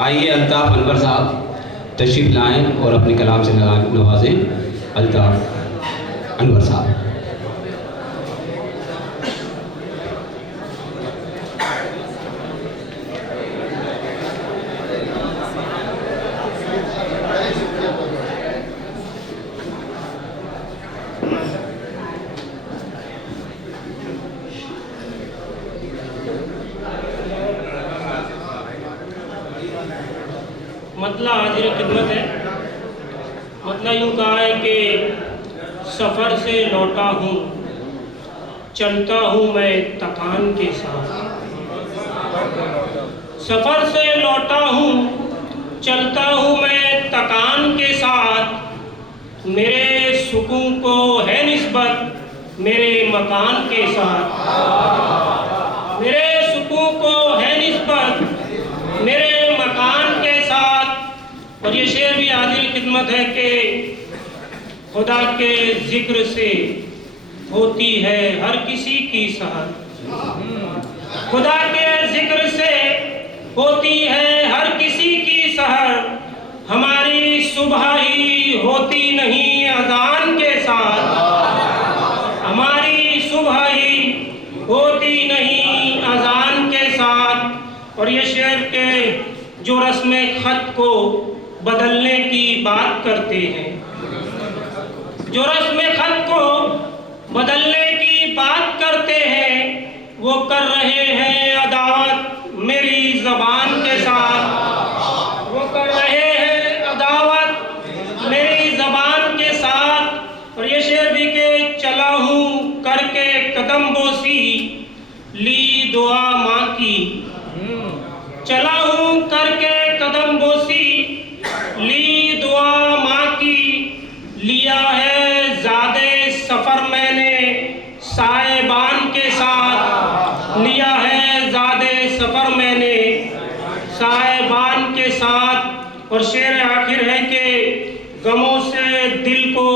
आइए अल्ताफ़ अनवर साहब तशरीफ़ लाएँ और अपने कलाम से नवाजें। अल्ताफ़ अनवर साहब। मतला हाजिर खिदमत है। मतला यूँ कहा है कि सफ़र से लौटा हूँ, चलता हूँ मैं तकान के साथ। सफ़र से लौटा हूँ, चलता हूँ मैं तकान के साथ। मेरे सुकून को है निस्बत मेरे मकान के साथ। मेरे सुकून को है निस्बत मेरे मकान के साथ। और ये शेर भी हाजिर खिदमत है कि खुदा के जिक्र से होती है हर किसी की सहर। खुदा के जिक्र से होती है हर किसी की सहर। हमारी सुबह ही होती नहीं अज़ान के साथ। हमारी सुबह ही होती नहीं अज़ान के साथ। और ये शेर के जो रस्म खत को बदलने की बात करते हैं, जो रस्म खत को बदलने की बात करते हैं, वो कर रहे हैं अदावत मेरी ज़बान के साथ। वो कर रहे हैं अदावत मेरी ज़बान के साथ। और ये शेर भी के चला हूँ करके कदम बोसी ली दुआ माँ की। चला हूँ करके कदम बोसी ली दुआ माँ की। लिया है ज़ादे सफ़र मैंने साहिबान के साथ। लिया है ज़ादे सफ़र मैंने साहिबान के साथ। और शेर आखिर है कि गमों से दिल को